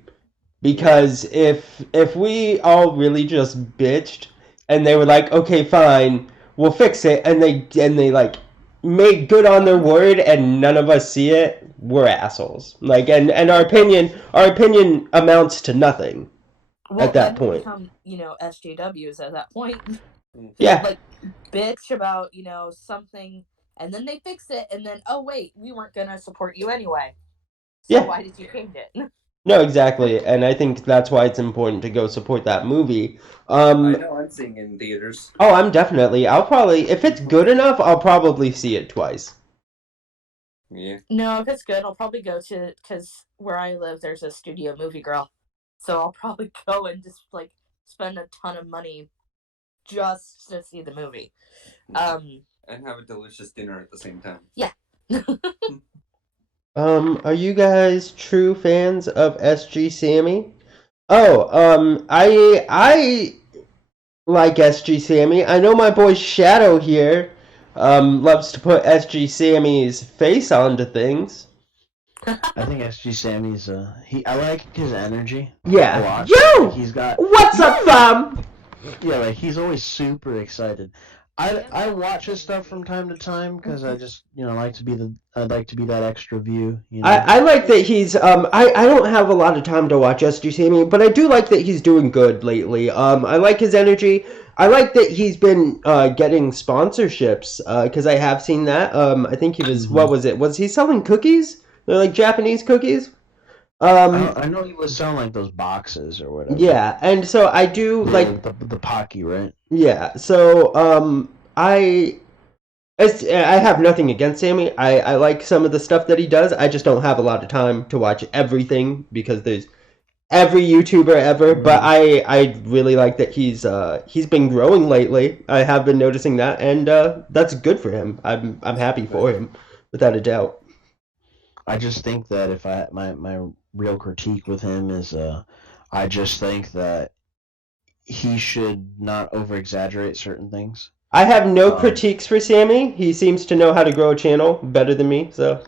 Because if we all really just bitched and they were like, okay, fine, we'll fix it, and they like made good on their word, and none of us see it, we're assholes. Like, and our opinion amounts to nothing Well, at that then point. become, SJWs at that point. Yeah. Like, bitch about, something, and then they fix it, and then, oh, wait, we weren't going to support you anyway. So Yeah. why did you change it? No, exactly, and I think that's why it's important to go support that movie. I know I'm seeing it in theaters. Oh, I'll probably, if it's good enough, I'll probably see it twice. Yeah. No, if it's good, I'll probably go to, because where I live, there's a studio movie girl. so I'll probably go and just like spend a ton of money just to see the movie. And have a delicious dinner at the same time. Yeah. Are you guys true fans of SG Sammy? Oh, I like SG Sammy. I know my boy Shadow here loves to put SG Sammy's face onto things. I think SG Sammy's I like his energy a Yeah. lot. Yo! He's got What's up, fam? yeah, like he's always super excited. I watch his stuff from time to time because I just I'd like to be that extra view. I like that he's I don't have a lot of time to watch SG Sammy, but I do like that he's doing good lately. I like his energy. I like that he's been getting sponsorships because I have seen that. I think he was what was it? Was he selling cookies? They're like Japanese cookies. I know he was selling like those boxes or whatever. Yeah, and so I do like the Pocky, right? Yeah, so I have nothing against Sammy. I like some of the stuff that he does. I just don't have a lot of time to watch everything because there's every YouTuber ever. But I really like that he's been growing lately. I have been noticing that, and that's good for him. I'm happy for him, without a doubt. I just think that if my real critique with him is I just think that he should not over exaggerate certain things. I have no critiques for Sammy. He seems to know how to grow a channel better than me, so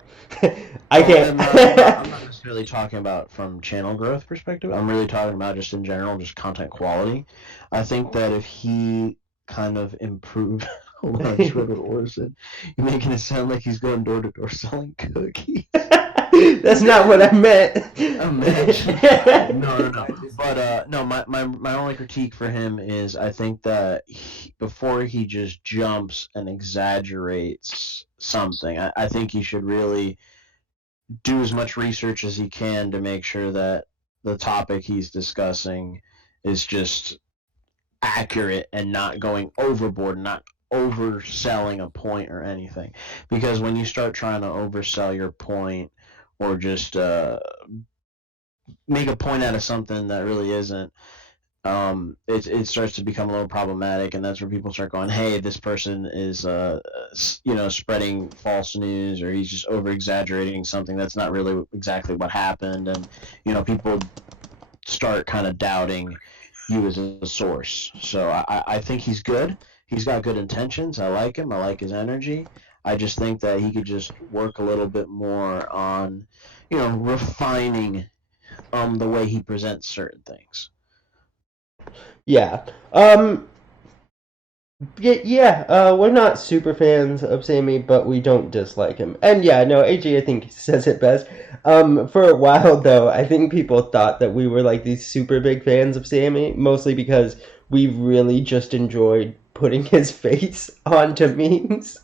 I can't. I'm not necessarily talking about from channel growth perspective. I'm really talking about just in general, just content quality. I think that if he kind of improved. Hold on, I just read what Orson. You're making it sound like he's going door to door selling cookies. That's not what I meant. No. But no, my only critique for him is I think that before he just jumps and exaggerates something, I think he should really do as much research as he can to make sure that the topic he's discussing is just accurate and not going overboard, not overselling a point or anything. Because when you start trying to oversell your point or just make a point out of something that really isn't, it starts to become a little problematic, and that's where people start going, hey, this person is spreading false news, or he's just over exaggerating something that's not really exactly what happened, and people start kind of doubting you as a source. So I think he's good. He's got good intentions. I like him. I like his energy. I just think that he could just work a little bit more on, refining the way he presents certain things. Yeah. We're not super fans of Sammy, but we don't dislike him. And yeah, no, AJ, I think, says it best. For a while, though, I think people thought that we were like these super big fans of Sammy, mostly because we really just enjoyed putting his face onto memes.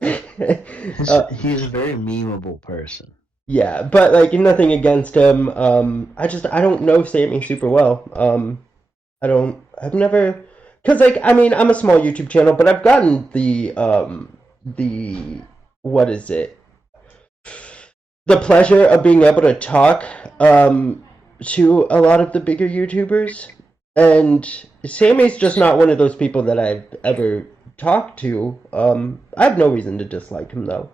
He's a very memeable person. Yeah, but like nothing against him. I don't know Sammy super well. I've never, cause like I'm a small YouTube channel, but I've gotten the what is it? The pleasure of being able to talk to a lot of the bigger YouTubers, and Sammy's just not one of those people that I've ever talked to. I have no reason to dislike him though.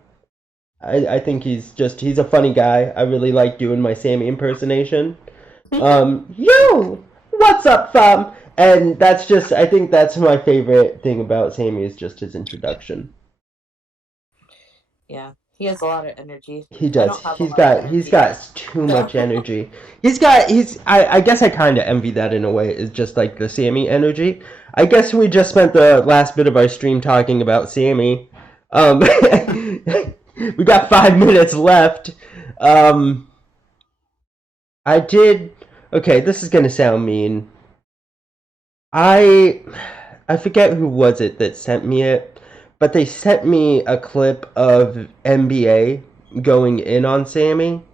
I think he's a funny guy. I really like doing my Sammy impersonation. Yo, what's up, fam? And I think that's my favorite thing about Sammy is just his introduction. Yeah, he has a lot of energy. He does. He's got too much energy. I guess I kind of envy that in a way. Is just like the Sammy energy. I guess we just spent the last bit of our stream talking about Sammy. We got 5 minutes left. Okay, this is gonna sound mean. I forget who was it that sent me it, but they sent me a clip of NBA going in on Sammy,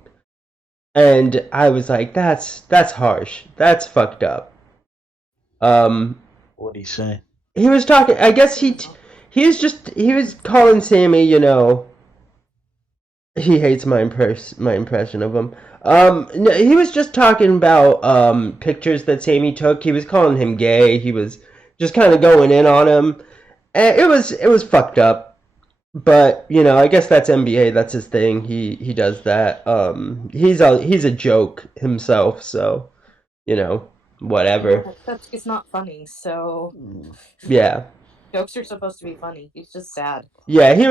and I was like, that's harsh. That's fucked up. What'd he say? He was talking. I guess he was calling Sammy, He hates my impression of him. No, he was just talking about pictures that Sammy took. He was calling him gay. He was just kind of going in on him. And it was fucked up. But I guess that's NBA. That's his thing. He does that. He's a joke himself. So whatever. Except he's not funny, so Yeah. jokes are supposed to be funny. He's just sad. Yeah, he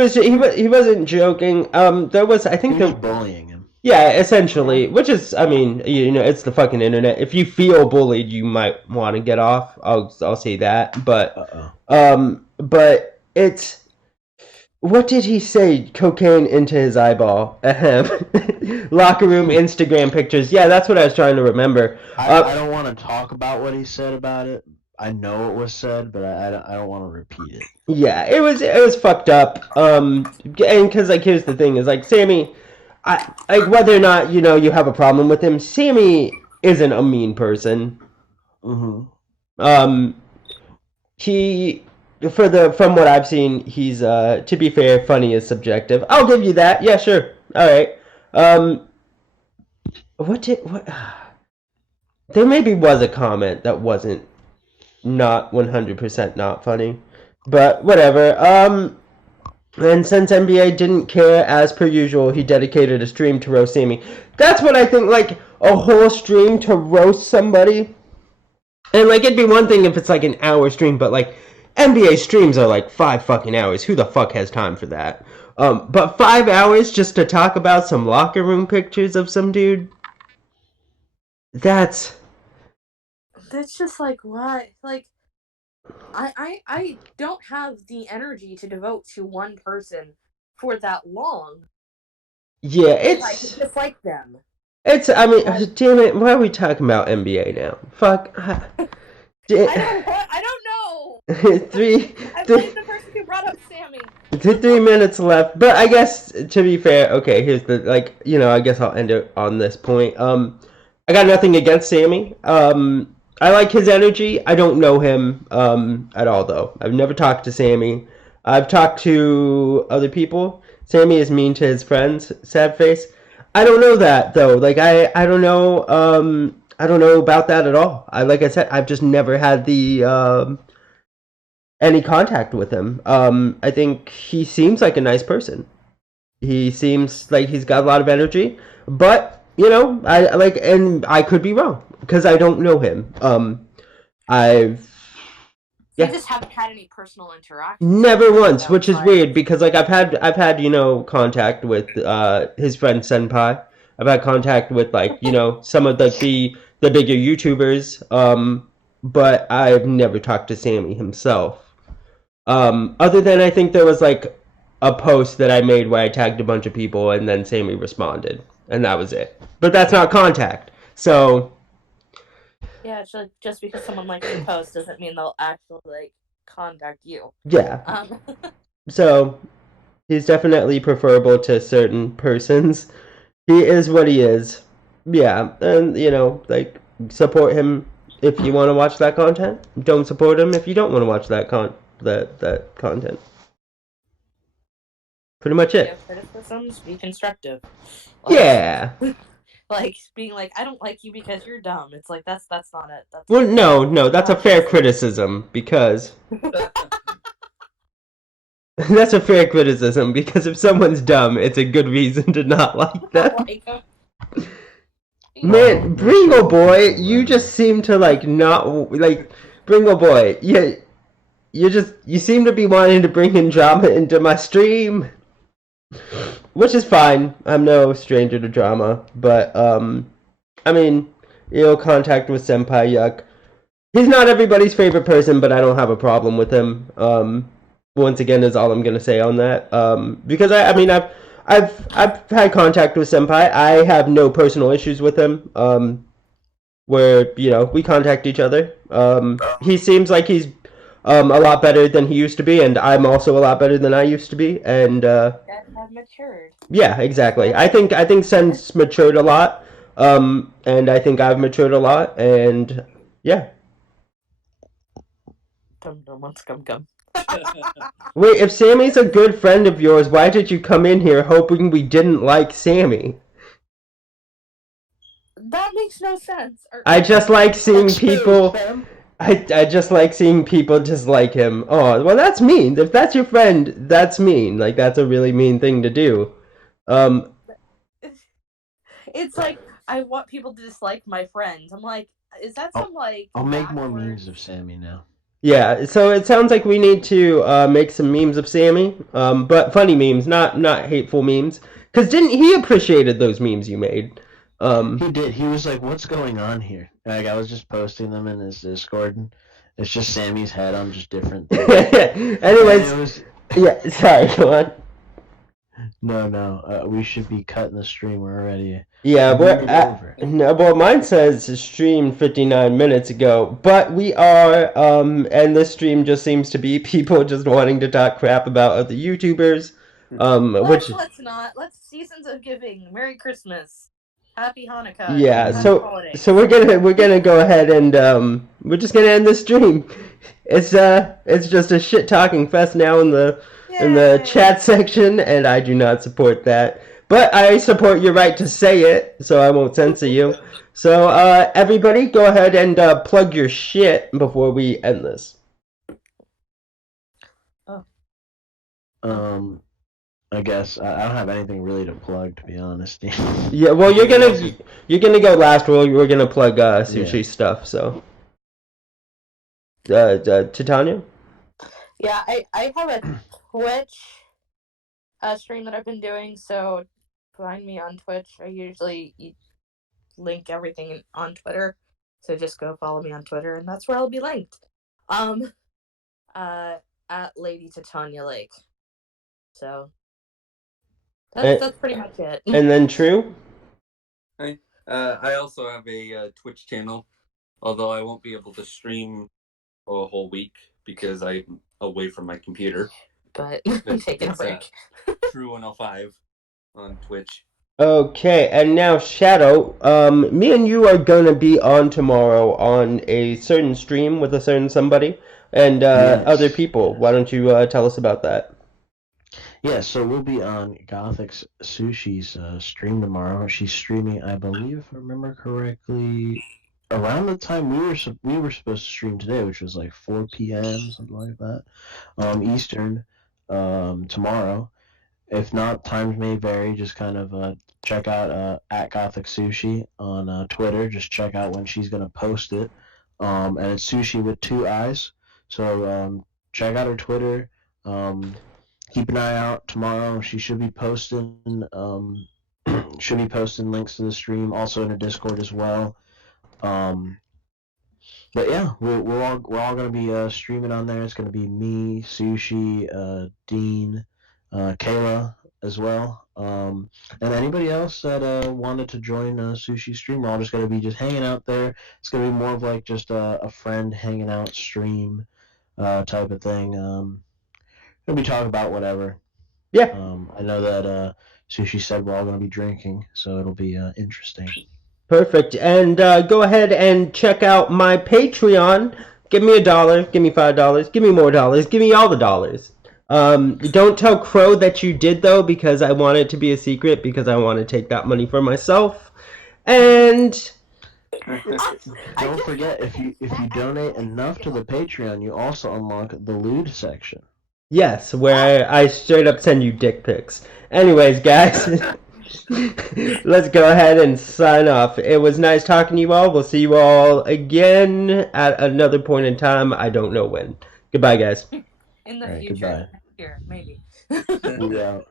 wasn't joking. There was I think You're there just bullying him. Yeah, essentially, which is, I mean, it's the fucking internet. If you feel bullied, you might want to get off. I'll say that, but it's what did he say? Cocaine into his eyeball. Locker room Instagram pictures. Yeah, that's what I was trying to remember. I don't want to talk about what he said about it. I know it was said, but I don't want to repeat it. Yeah, it was fucked up. And because here's the thing is Sammy. Whether or not you have a problem with him, Sammy isn't a mean person. Mm-hmm. He from what I've seen, he's to be fair, funny is subjective. I'll give you that. Yeah, sure. All right. What? There maybe was a comment that wasn't not 100% not funny, but whatever. And since NBA didn't care, as per usual, he dedicated a stream to roast Sammy. That's what I think, a whole stream to roast somebody. And, it'd be one thing if it's, an hour stream, but, NBA streams are, 5 fucking hours. Who the fuck has time for that? But 5 hours just to talk about some locker room pictures of some dude? That's just, what? I don't have the energy to devote to one person for that long. Yeah, I could dislike them. I mean, damn it, why are we talking about NBA now? Fuck. I don't know. Three. I blame the person who brought up Sammy. 3 minutes left, but I guess to be fair, okay, here's the I guess I'll end it on this point. I got nothing against Sammy. I like his energy. I don't know him at all though. I've never talked to Sammy. I've talked to other people. Sammy is mean to his friends. Sad face. I don't know that though. I don't know. I don't know about that at all. Like I said, I've just never had the any contact with him. I think he seems like a nice person. He seems like he's got a lot of energy, but and I could be wrong because I don't know him. You just haven't had any personal interaction. Never once, which is weird because I've had contact with his friend Senpai. I've had contact with some of the bigger YouTubers, but I've never talked to Sammy himself. Other than I think there was a post that I made where I tagged a bunch of people and then Sammy responded, and that was it. But that's not contact, so. Yeah, just because someone likes your post doesn't mean they'll actually contact you. Yeah. So he's definitely preferable to certain persons. He is what he is. Yeah, and support him if you want to watch that content. Don't support him if you don't want to watch that content. Pretty much it. Criticisms, be constructive. Yeah. Being I don't like you because you're dumb. It's that's not it. Well, no, that's a fair criticism because that's a fair criticism because if someone's dumb, it's a good reason to not like them. Man, Bringle Boy, you just seem to not Bringle Boy. You seem to be wanting to bring in drama into my stream. Which is fine. I'm no stranger to drama, but I mean, contact with Senpai Yuck. He's not everybody's favorite person, but I don't have a problem with him. Once again, is all I'm gonna say on that. Because I've had contact with Senpai. I have no personal issues with him. Where we contact each other. He seems like he's a lot better than he used to be, and I'm also a lot better than I used to be, and have matured. Yeah, exactly. I think Sen's matured a lot, and I think I've matured a lot, and yeah. Dum dum, let's gum gum. Wait, if Sammy's a good friend of yours, why did you come in here hoping we didn't like Sammy? That makes no sense. I just like seeing Exposed, people. fam. I just like seeing people dislike him. Oh, well, that's mean. If that's your friend, that's mean. Like, that's a really mean thing to do. It's like, I want people to dislike my friends. I'm like, is that some, like, I'll make more backwards- memes of Sammy now. Yeah, so it sounds like we need to make some memes of Sammy, but funny memes, not hateful memes. Because didn't he appreciated those memes you made? He did. He was like, "What's going on here?" Like I was just posting them in his Discord. And it's just Sammy's head on just different things. And Anyways, it was yeah, sorry, go on. no. We should be cutting the stream. We're already. Yeah, we're moving at, over. no, well, mine says stream 59 minutes ago, but we are, and this stream just seems to be people just wanting to talk crap about other YouTubers, which, Let's not. Let's Seasons of Giving. Merry Christmas. Happy Hanukkah. yeah, Happy so holidays. we're gonna go ahead and, we're just gonna end the stream. It's just a shit talking fest now in the Yay. chat section, and I do not support that. But I support your right to say it, so I won't censor you. So, everybody, go ahead and plug your shit before we end this. I guess I don't have anything really to plug, to be honest. Yeah, well, you're gonna go last. We're gonna plug sushi stuff. So, Titania. Yeah, I have a Twitch stream that I've been doing, so find me on Twitch. I usually link everything on Twitter, so just go follow me on Twitter, and that's where I'll be linked. At Lady Titania Lake. So that's pretty much it. And then True. Hi. I also have a Twitch channel, although I won't be able to stream a whole week because I'm away from my computer. But I'm taking a break. True 105 on Twitch. Okay, and now Shadow, me and you are gonna be on tomorrow on a certain stream with a certain somebody and Yes. other people. Why don't you tell us about that? Yeah, so we'll be on Gothic Sushi's stream tomorrow. She's streaming, I believe, if I remember correctly, around the time we were supposed to stream today, which was like 4 p.m. something like that, Eastern, tomorrow. If not, times may vary. Just kind of check out at Gothic Sushi on Twitter. Just check out when she's gonna post it, and it's sushi with 2 eyes. So check out her Twitter. Keep an eye out tomorrow. She should be posting links to the stream, also in her Discord as well. But yeah, we're all gonna be streaming on there. It's gonna be me, Sushi, Dean, Kayla as well. And anybody else that wanted to join Sushi stream, we're all just gonna be just hanging out there. It's gonna be more of like just a friend hanging out stream type of thing. Gonna be talking about whatever. Yeah. I know that Sushi said we're all gonna be drinking, so it'll be interesting. Perfect. And go ahead and check out my Patreon. Give me $1, give me $5, give me more dollars, give me all the dollars. Don't tell Crow that you did though, because I want it to be a secret, because I want to take that money for myself. And Don't forget, if you donate enough to the Patreon, you also unlock the lewd section. yes, where I straight up send you dick pics. Anyways, guys, let's go ahead and sign off. It was nice talking to you all. We'll see you all again at another point in time. I don't know when. Goodbye, guys. In the All right, future. goodbye. Here, maybe. We out.